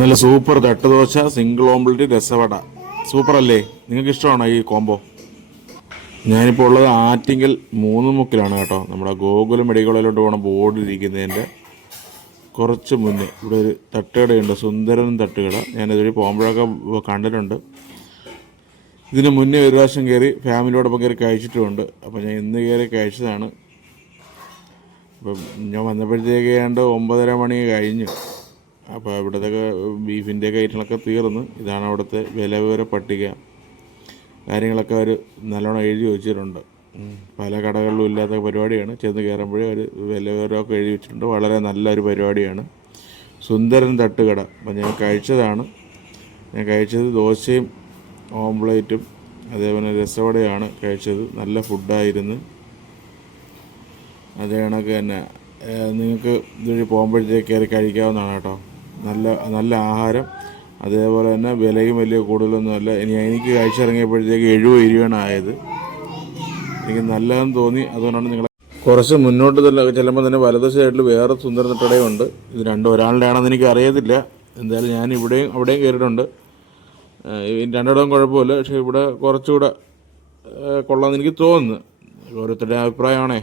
നല്ല super തട്ടുദോശ, single ഓംപ്ലേറ്റ്, രസവട. Super അല്ലേ? നിങ്ങൾക്ക് ഇഷ്ടമാണോ ഈ കോംബോ? ഞാനിപ്പോൾ ഉള്ളത് ആറ്റിങ്കൽ മൂന്നുമുക്കിലാണ് കേട്ടോ. നമ്മുടെ ഗോകുലം മെഡിക്കൽ കോളേജിലോട്ട് പോകണം ബോർഡിരിക്കുന്നതിൻ്റെ കുറച്ച് മുന്നേ ഇവിടെ ഒരു തട്ടുകടയുണ്ട്, സുന്ദരൻ തട്ടുകട. ഞാനിതുവഴി പോകുമ്പോഴൊക്കെ കണ്ടിട്ടുണ്ട്. ഇതിന് മുന്നേ ഒരു പ്രാവശ്യം കയറി ഫാമിലിയോടൊപ്പം കയറി കഴിച്ചിട്ടുമുണ്ട്. അപ്പോൾ ഞാൻ ഇന്ന് കയറി കഴിച്ചതാണ്. അപ്പം ഞാൻ വന്നപ്പോഴത്തേക്ക് ഏതാണ്ട് 9:30 മണി കഴിഞ്ഞു. അപ്പോൾ ഇവിടത്തെയൊക്കെ ബീഫിൻ്റെയൊക്കെ ഐറ്റങ്ങളൊക്കെ തീർന്ന്. ഇതാണ് അവിടുത്തെ വില വിവര പട്ടിക. കാര്യങ്ങളൊക്കെ അവർ നല്ലോണം എഴുതി വെച്ചിട്ടുണ്ട്. പല കടകളിലും ഇല്ലാത്ത പരിപാടിയാണ്. ചെന്ന് കയറുമ്പോഴേ ഒരു വില വിവരമൊക്കെ എഴുതി വെച്ചിട്ടുണ്ട്. വളരെ നല്ലൊരു പരിപാടിയാണ് സുന്ദരൻ തട്ടുകട. അപ്പം ഞാൻ കഴിച്ചതാണ്. ഞാൻ കഴിച്ചത് ദോശയും ഓംപ്ലേറ്റും അതേപോലെ രസവടയാണ് കഴിച്ചത്. നല്ല ഫുഡായിരുന്നു. അതേ കണക്ക് തന്നെ നിങ്ങൾക്ക് ഇതുവഴി പോകുമ്പോഴത്തേക്ക് കയറി കഴിക്കാവുന്നതാണ് കേട്ടോ. നല്ല നല്ല ആഹാരം. അതേപോലെ തന്നെ വിലയും വലിയ കൂടുതലൊന്നുമല്ല. എനിക്ക് കഴിച്ചിറങ്ങിയപ്പോഴത്തേക്ക് 70 രൂപയാണ് ആയത്. എനിക്ക് നല്ലതെന്ന് തോന്നി. അതുകൊണ്ടാണ് നിങ്ങളെ കുറച്ച് മുന്നോട്ട് ചെല്ലുമ്പോൾ തന്നെ വലത് സൈഡിൽ വേറെ സുന്ദര തട്ടുകടയുണ്ട്. ഇത് രണ്ടും ഒരാളുടെ ആണെന്ന് എനിക്ക് അറിയത്തില്ല. എന്തായാലും ഞാൻ ഇവിടെയും അവിടെയും കയറിയിട്ടുണ്ട്. രണ്ടിടവും കുഴപ്പമില്ല. പക്ഷേ ഇവിടെ കുറച്ചുകൂടെ കൊള്ളാമെന്ന് എനിക്ക് തോന്നുന്നു. ഓരോരുത്തരുടെ അഭിപ്രായമാണേ.